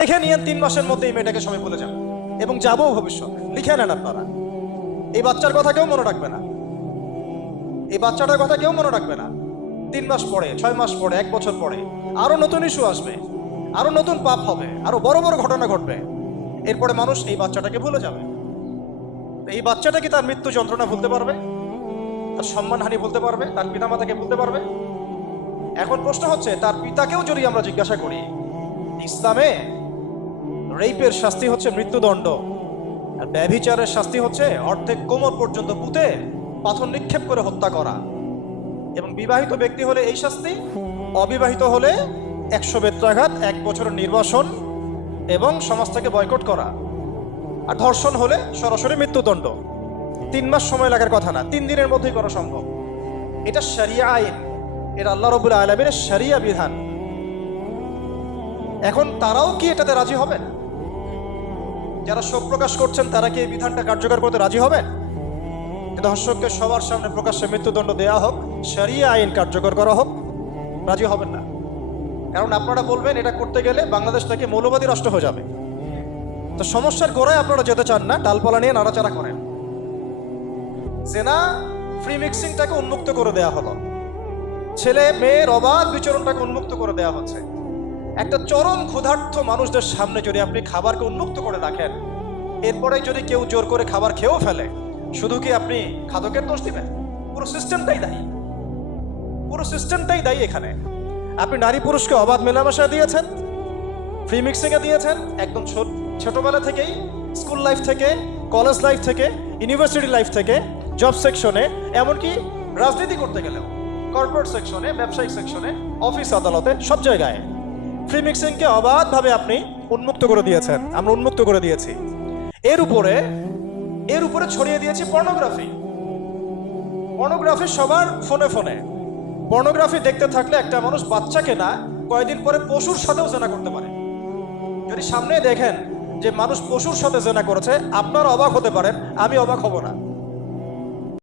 লিখে নিয়েন 3 মাসের মধ্যে এই মেয়েটাকে সবাই বলে যান, এবং যাবো ভবিষ্যৎ লিখে নেন আপনারা। এই বাচ্চার কথা কেউ মনে রাখবে না, এই বাচ্চাটার কথা কেউ মনে রাখবে না। 3 মাস পরে, 6 মাস পরে, 1 বছর পরে আরো নতুন ইস্যু আসবে, আরো নতুন পাপ হবে, আরো বড় বড় ঘটনা ঘটবে। এরপরে মানুষ এই বাচ্চাটাকে ভুলে যাবে। এই বাচ্চাটা কি তার মৃত্যু যন্ত্রণা ভুলতে পারবে? তার সম্মানহানি ভুলতে পারবে? তার পিতামাতাকে ভুলতে পারবে? এখন প্রশ্ন হচ্ছে, তার পিতাকেও যদি আমরা জিজ্ঞাসা করি, ইসলামে রেপের শাস্তি হচ্ছে মৃত্যুদণ্ড, আর ব্যভিচারের শাস্তি হচ্ছে অর্ধেক কোমর পর্যন্ত পুঁতে পাথর নিক্ষেপ করে হত্যা করা। এবং বিবাহিত ব্যক্তি হলে এই শাস্তি, অবিবাহিত হলে 100 বেত্রাঘাত, 1 বছরের নির্বাসন এবং সমাজ থেকে বয়কট করা, আর ধর্ষণ হলে সরাসরি মৃত্যুদণ্ড। 3 মাস সময় লাগার কথা না, 3 দিনের মধ্যেই করা সম্ভব। এটা শরিয়া আইন, এটা আল্লাহ রাব্বুল আলামিনের শরিয়া বিধান। এখন তারাও কি এটাতে রাজি হবেন? যারা শোক প্রকাশ করছেন তারা কি এই বিধানটা কার্যকর করতে রাজি হবেন? ধর্ষককে সবার সামনে প্রকাশ্যে মৃত্যুদণ্ড দেওয়া হোক, শরিয়া আইন কার্যকর করা হোক, রাজি হবেন না। কারণ আপনারা বলবেন এটা করতে গেলে বাংলাদেশ থেকে মৌলবাদী রাষ্ট্র হয়ে যাবে। তো সমস্যার গোড়ায় আপনারা যেতে চান না, ডালপালা নিয়ে নাড়াচাড়া করেন। জেনা ফ্রি মিক্সিংটাকে উন্মুক্ত করে দেওয়া হলো, ছেলে মেয়ের অবাধ বিচরণটাকে উন্মুক্ত করে দেওয়া হচ্ছে। একটা চরম ক্ষুধার্ত মানুষদের সামনে যদি আপনি খাবারকে উন্মুক্ত করে রাখেন, এরপরে যদি কেউ জোর করে খাবার খেয়েও ফেলে, শুধু কি আপনি খাদকের দোষ দিবেন? পুরো সিস্টেমটাই দায়ী, পুরো সিস্টেমটাই দায়ী। এখানে আপনি নারী পুরুষকে অবাধ মেলামেশা দিয়েছেন, ফ্রি মিক্সিংয়ে দিয়েছেন, একদম ছোটবেলা থেকেই, স্কুল লাইফ থেকে, কলেজ লাইফ থেকে, ইউনিভার্সিটি লাইফ থেকে, জব সেকশনে, এমনকি রাজনীতি করতে গেলেও কর্পোরেট সেকশনে, ব্যবসায়িক সেকশনে, অফিস আদালতে, সব জায়গায় ফ্রি মিক্সিংকে অবাধভাবে আপনি উন্মুক্ত করে দিয়েছেন, আমরা উন্মুক্ত করে দিয়েছি। এর উপরে ছড়িয়ে দিয়েছি পর্নোগ্রাফি। পর্নোগ্রাফি সবার ফোনে ফোনে। পর্নোগ্রাফি দেখতে থাকলে একটা মানুষ বাচ্চাকে না, কয়েকদিন পরে পশুর সাথেও জেনা করতে পারে। যদি সামনে দেখেন যে মানুষ পশুর সাথে জেনা করেছে, আপনারা অবাক হতে পারেন, আমি অবাক হব না।